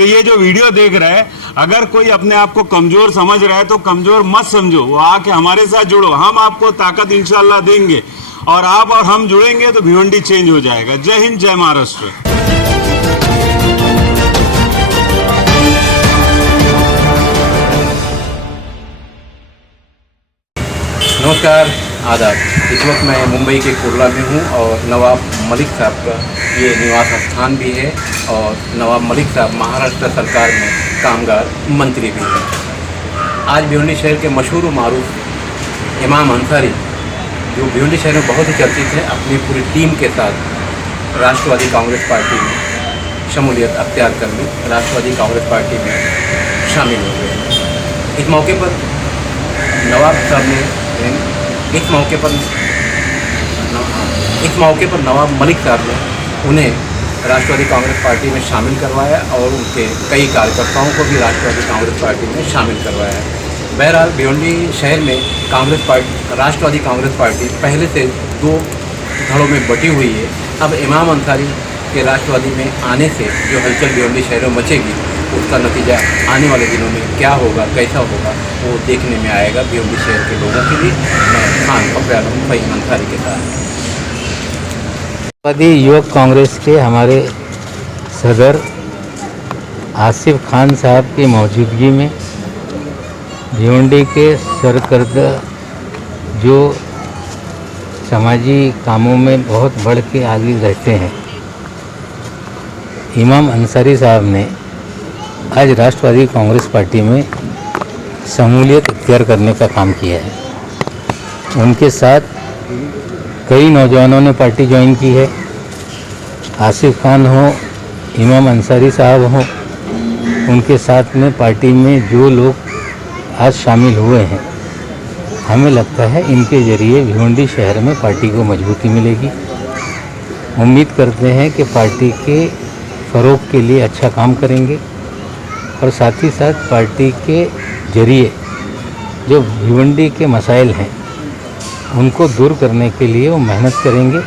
तो ये जो वीडियो देख रहा है, अगर कोई अपने आप को कमजोर समझ रहा है तो कमजोर मत समझो, वो आके हमारे साथ जुड़ो, हम आपको ताकत इंशाल्लाह देंगे और आप और हम जुड़ेंगे तो भिवंडी चेंज हो जाएगा। जय हिंद, जय महाराष्ट्र। नमस्कार, आदाब। इस वक्त मैं मुंबई के कुर्ला में हूँ और नवाब मलिक साहब का ये निवास स्थान भी है और नवाब मलिक साहब महाराष्ट्र सरकार में कामगार मंत्री भी हैं। आज भिवंडी शहर के मशहूर व मारूफ इमाम अंसारी, जो भिवंडी शहर में बहुत ही चर्चित है, अपनी पूरी टीम के साथ राष्ट्रवादी कांग्रेस पार्टी में शमूलियत अख्तियार कर ली, राष्ट्रवादी कांग्रेस पार्टी में शामिल हो गए। इस मौके पर नवाब साहब ने इस मौके पर नवाब मलिक साहब ने उन्हें राष्ट्रवादी कांग्रेस पार्टी में शामिल करवाया और उनके कई कार्यकर्ताओं को भी राष्ट्रवादी कांग्रेस पार्टी में शामिल करवाया। बहरहाल भिवंडी शहर में राष्ट्रवादी कांग्रेस पार्टी पहले से दो धड़ों में बटी हुई है। अब इमाम अंसारी के राष्ट्रवादी में आने से जो हलचल भिवंडी शहर में मचेगी, उसका नतीजा आने वाले दिनों में क्या होगा, कैसा होगा, वो देखने में आएगा भिवंडी शहर के लोगों के लिए। मैं खान फखरुद्दीन फ़हीम अंसारी के साथ। राष्ट्रवादी युवक कांग्रेस के हमारे सदर आसिफ खान साहब की मौजूदगी में भिवंडी के सरकर्दा जो समाजी कामों में बहुत बढ़ के आगे रहते हैं, इमाम अंसारी साहब ने आज राष्ट्रवादी कांग्रेस पार्टी में शमूलियत इख्तियार करने का काम किया है। उनके साथ कई नौजवानों ने पार्टी ज्वाइन की है। आसिफ खान हो, इमाम अंसारी साहब हो, उनके साथ में पार्टी में जो लोग आज शामिल हुए हैं, हमें लगता है इनके ज़रिए भिवंडी शहर में पार्टी को मजबूती मिलेगी। उम्मीद करते हैं कि पार्टी के फ़रोग़ के लिए अच्छा काम करेंगे और साथ ही साथ पार्टी के ज़रिए जो भिवंडी के मसाइल हैं उनको दूर करने के लिए वो मेहनत करेंगे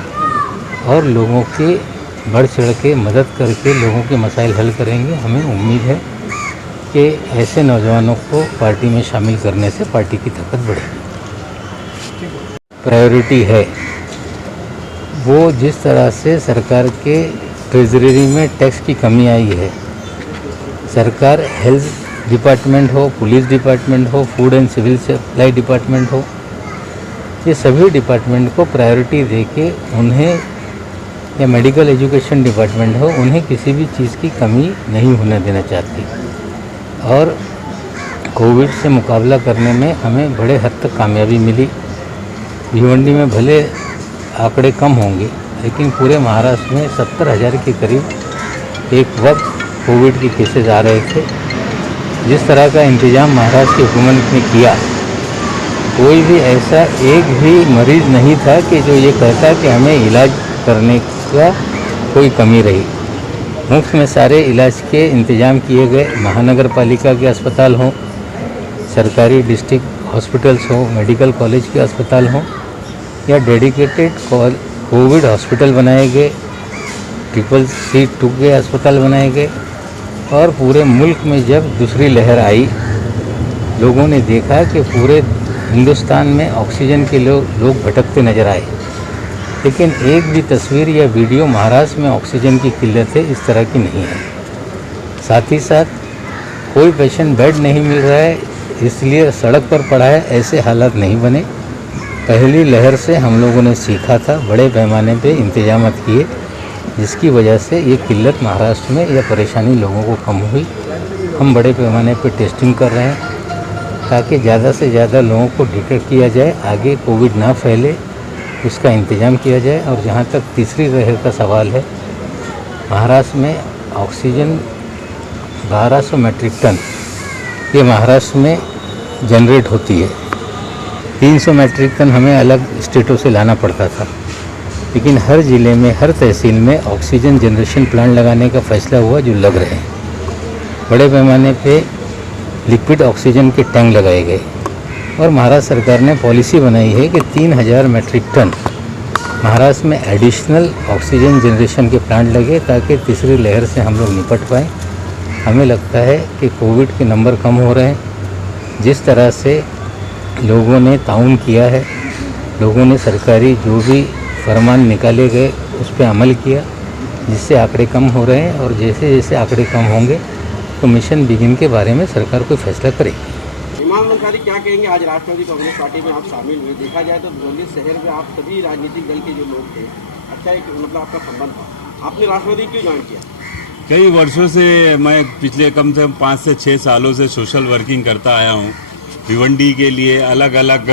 और लोगों की बढ़ चढ़ के मदद करके लोगों के मसाइल हल करेंगे। हमें उम्मीद है कि ऐसे नौजवानों को पार्टी में शामिल करने से पार्टी की ताकत बढ़ेगी। प्रायोरिटी है वो जिस तरह से सरकार के ट्रेजरी में टैक्स की कमी आई है, सरकार हेल्थ डिपार्टमेंट हो, पुलिस डिपार्टमेंट हो, food and civil supply department हो, ये सभी डिपार्टमेंट को प्रायोरिटी देके उन्हें, या मेडिकल एजुकेशन डिपार्टमेंट हो, उन्हें किसी भी चीज़ की कमी नहीं होने देना चाहती। और कोविड से मुकाबला करने में हमें बड़े हद तक कामयाबी मिली। भिवंडी में भले आंकड़े कम होंगे, लेकिन पूरे महाराष्ट्र में 70,000 के करीब एक वक्त कोविड के केसेस आ रहे थे। जिस तरह का इंतज़ाम महाराष्ट्र की हुकूमत ने किया, कोई भी ऐसा एक भी मरीज़ नहीं था कि जो ये कहता कि हमें इलाज करने का कोई कमी रही। मुफ्त में सारे इलाज के इंतज़ाम किए गए। महानगर पालिका के अस्पताल हों, सरकारी डिस्ट्रिक्ट हॉस्पिटल्स हों, मेडिकल कॉलेज के अस्पताल हों, या डेडिकेटेड कोविड हॉस्पिटल बनाए गए, CCC2 के अस्पताल बनाए गए। और पूरे मुल्क में जब दूसरी लहर आई, लोगों ने देखा कि पूरे हिंदुस्तान में ऑक्सीजन के लोग भटकते नज़र आए, लेकिन एक भी तस्वीर या वीडियो महाराष्ट्र में ऑक्सीजन की किल्लत है इस तरह की नहीं है। साथ ही साथ कोई पेशेंट बेड नहीं मिल रहा है इसलिए सड़क पर पड़ा है, ऐसे हालात नहीं बने। पहली लहर से हम लोगों ने सीखा था, बड़े पैमाने पे इंतजाम किए, जिसकी वजह से ये किल्लत महाराष्ट्र में या परेशानी लोगों को कम हुई। हम बड़े पैमाने पे टेस्टिंग कर रहे हैं ताकि ज़्यादा से ज़्यादा लोगों को डिटेक्ट किया जाए, आगे कोविड ना फैले, उसका इंतज़ाम किया जाए। और जहाँ तक तीसरी लहर का सवाल है, महाराष्ट्र में ऑक्सीजन 1200 मेट्रिक टन ये महाराष्ट्र में जनरेट होती है। 300 मेट्रिक टन हमें अलग स्टेटों से लाना पड़ता था, लेकिन हर ज़िले में, हर तहसील में ऑक्सीजन जनरेशन प्लांट लगाने का फैसला हुआ, जो लग रहे हैं। बड़े पैमाने पे लिक्विड ऑक्सीजन के टैंक लगाए गए और महाराष्ट्र सरकार ने पॉलिसी बनाई है कि 3000 मेट्रिक टन महाराष्ट्र में एडिशनल ऑक्सीजन जनरेशन के प्लांट लगे ताकि तीसरी लहर से हम लोग निपट पाएँ। हमें लगता है कि कोविड के नंबर कम हो रहे हैं। जिस तरह से लोगों ने ताउन किया है, लोगों ने सरकारी जो भी फरमान निकाले गए उस पर अमल किया, जिससे आंकड़े कम हो रहे हैं। और जैसे जैसे आंकड़े कम होंगे तो मिशन बिगिन के बारे में सरकार कोई फैसला करेगी। इमाम अंसारी क्या कहेंगे? आज राष्ट्रवादी कांग्रेस पार्टी में आप शामिल हुए, देखा जाए तो भिवंडी शहर में आप सभी राजनीतिक दल के जो लोग थे, अच्छा एक मतलब आपका संबंध था, आपने राष्ट्रवादी क्यों ज्वाइन किया? कई वर्षों से मैं पिछले कम से कम 5 से 6 सालों से सोशल वर्किंग करता आया हूँ। भिवंडी के लिए अलग अलग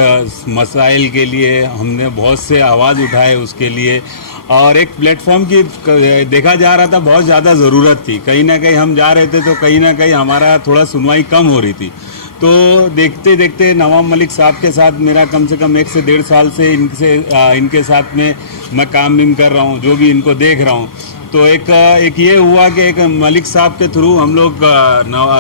मसाइल के लिए हमने बहुत से आवाज़ उठाए उसके लिए, और एक प्लेटफॉर्म की देखा जा रहा था बहुत ज़्यादा ज़रूरत थी। कहीं ना कहीं हम जा रहे थे तो कहीं ना कहीं हमारा थोड़ा सुनवाई कम हो रही थी। तो देखते देखते नवाब मलिक साहब के साथ मेरा कम से कम 1 से 1.5 साल से इनके साथ में मैं काम कर रहा हूँ, जो भी इनको देख रहा हूँ। तो एक ये हुआ कि एक मलिक साहब के थ्रू हम लोग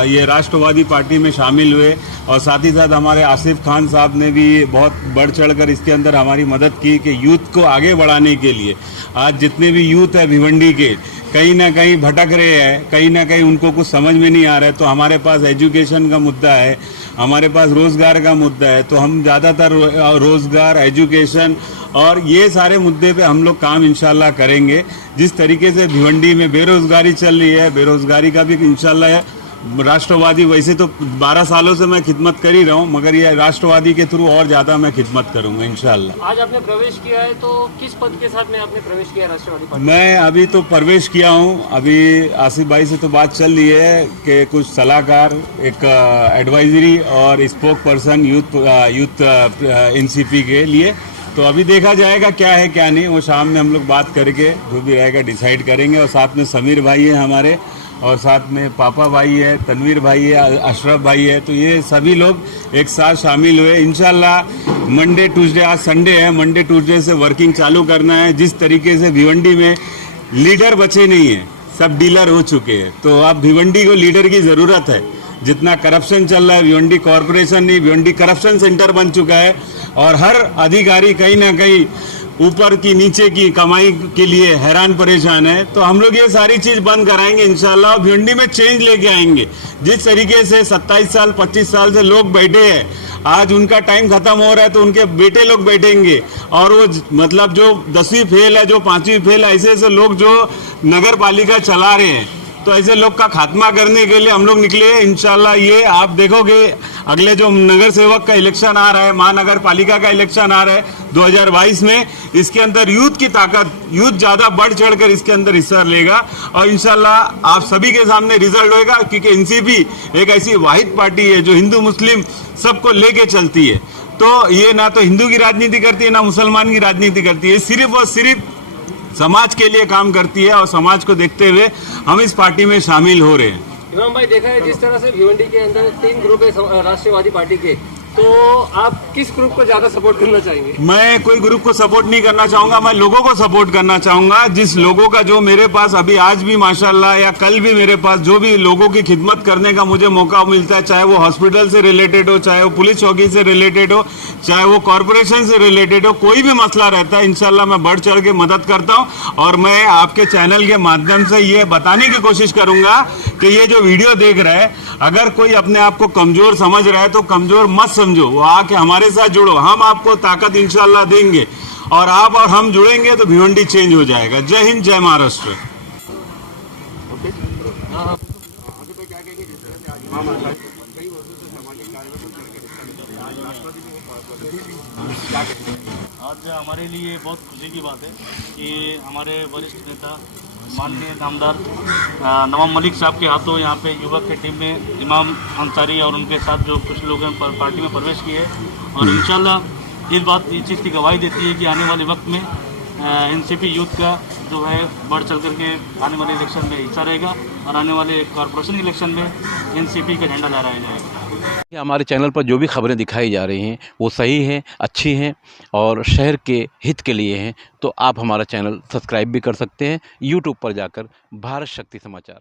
ये राष्ट्रवादी पार्टी में शामिल हुए, और साथ ही साथ हमारे आसिफ खान साहब ने भी बहुत बढ़ चढ़कर इसके अंदर हमारी मदद की कि यूथ को आगे बढ़ाने के लिए। आज जितने भी यूथ है भिवंडी के कहीं ना कहीं भटक रहे हैं, कहीं ना कहीं उनको कुछ समझ में नहीं आ रहा है। तो हमारे पास एजुकेशन का मुद्दा है, हमारे पास रोज़गार का मुद्दा है, तो हम ज़्यादातर रोज़गार, एजुकेशन और ये सारे मुद्दे पे हम लोग काम इंशाल्लाह करेंगे। जिस तरीके से भिवंडी में बेरोज़गारी चल रही है, बेरोज़गारी का भी इंशाल्लाह राष्ट्रवादी, वैसे तो 12 सालों से मैं खिदमत कर ही रहा हूँ, मगर ये राष्ट्रवादी के थ्रू और ज़्यादा मैं खिदमत करूँगा इंशाल्लाह। आज आपने प्रवेश किया है, तो किस पद के साथ में आपने प्रवेश किया राष्ट्रवादी पार्टी? मैं अभी तो प्रवेश किया हूँ। अभी आसिफ भाई से तो बात चल रही है कि कुछ सलाहकार, एक एडवाइजरी और स्पोक पर्सन यूथ एनसीपी के लिए। तो अभी देखा जाएगा क्या है क्या नहीं, वो शाम में हम लोग बात करके जो भी रहेगा डिसाइड करेंगे। और साथ में समीर भाई है हमारे, और साथ में पापा भाई है, तनवीर भाई है, अशरफ भाई है। तो ये सभी लोग एक साथ शामिल हुए। इंशाल्लाह मंडे ट्यूसडे, आज संडे है, मंडे ट्यूसडे से वर्किंग चालू करना है। जिस तरीके से भिवंडी में लीडर बचे नहीं है, सब डीलर हो चुके हैं, तो अब भिवंडी को लीडर की ज़रूरत है। जितना करप्शन चल रहा है, भिवंडी कॉरपोरेशन नहीं, भिवंडी करप्शन सेंटर बन चुका है, और हर अधिकारी कहीं ना कहीं ऊपर की नीचे की कमाई के लिए हैरान परेशान है। तो हम लोग ये सारी चीज बंद कराएंगे इंशाल्लाह, और भिवंडी में चेंज लेके आएंगे। जिस तरीके से 27 साल 25 साल से लोग बैठे हैं, आज उनका टाइम खत्म हो रहा है, तो उनके बेटे लोग बैठेंगे। और वो मतलब जो 10वीं फेल है, जो 5वीं फेल है, ऐसे ऐसे लोग जो नगर पालिका चला रहे हैं, तो ऐसे लोग का खात्मा करने के लिए हम लोग निकले हैं इंशाल्लाह। ये आप देखोगे अगले जो नगर सेवक का इलेक्शन आ रहा है, महानगर पालिका का इलेक्शन आ रहा है 2022 में, इसके अंदर यूथ की ताकत, यूथ ज़्यादा बढ़ चढ़कर इसके अंदर हिस्सा लेगा, और इंशाल्लाह आप सभी के सामने रिजल्ट होएगा। क्योंकि एनसीपी एक ऐसी वाहिद पार्टी है जो हिंदू मुस्लिम सबको लेके चलती है। तो ये ना तो हिंदू की राजनीति करती है, ना मुसलमान की राजनीति करती है, सिर्फ और सिर्फ समाज के लिए काम करती है। और समाज को देखते हुए हम इस पार्टी में शामिल हो रहे हैं। इमाम भाई, देखा है जिस तरह से भिवंडी के अंदर 3 ग्रुप है राष्ट्रवादी पार्टी के, तो आप किस ग्रुप को ज्यादा सपोर्ट करना चाहेंगे? मैं कोई ग्रुप को सपोर्ट नहीं करना चाहूंगा, मैं लोगों को सपोर्ट करना चाहूंगा। जिस लोगों का जो मेरे पास अभी आज भी माशाल्लाह, या कल भी मेरे पास जो भी लोगों की खिदमत करने का मुझे मौका मिलता है, चाहे वो हॉस्पिटल से रिलेटेड हो, चाहे वो पुलिस चौकी से रिलेटेड हो, चाहे वो कॉरपोरेशन से रिलेटेड हो, कोई भी मसला रहता है इंशाल्लाह मैं बढ़ चढ़ के मदद करता हूँ। और मैं आपके चैनल के माध्यम से ये बताने की कोशिश करूंगा कि ये जो वीडियो देख रहा है, अगर कोई अपने आप को कमजोर समझ रहा है तो कमजोर मत समझो, वो आके हमारे साथ जुड़ो, हम आपको ताकत इंशाल्लाह देंगे, और आप और हम जुड़ेंगे तो भिवंडी चेंज हो जाएगा। जय हिंद, जय महाराष्ट्र। आज हमारे लिए बहुत खुशी की बात है कि हमारे वरिष्ठ नेता माननीय नामदार नवाब मलिक साहब के हाथों यहाँ पे युवक की टीम ने इमाम अंसारी और उनके साथ जो कुछ लोग हैं पार्टी में प्रवेश किए, और इंशाल्लाह इस चीज़ की गवाही देती है कि आने वाले वक्त में एनसीपी यूथ का जो है बढ़ चढ़ करके आने वाले इलेक्शन में हिस्सा रहेगा, और आने वाले कॉरपोरेशन इलेक्शन में एनसीपी का झंडा लहराया जाएगा। हमारे चैनल पर जो भी खबरें दिखाई जा रही हैं वो सही हैं, अच्छी हैं और शहर के हित के लिए हैं। तो आप हमारा चैनल सब्सक्राइब भी कर सकते हैं यूट्यूब पर जाकर, भारत शक्ति समाचार।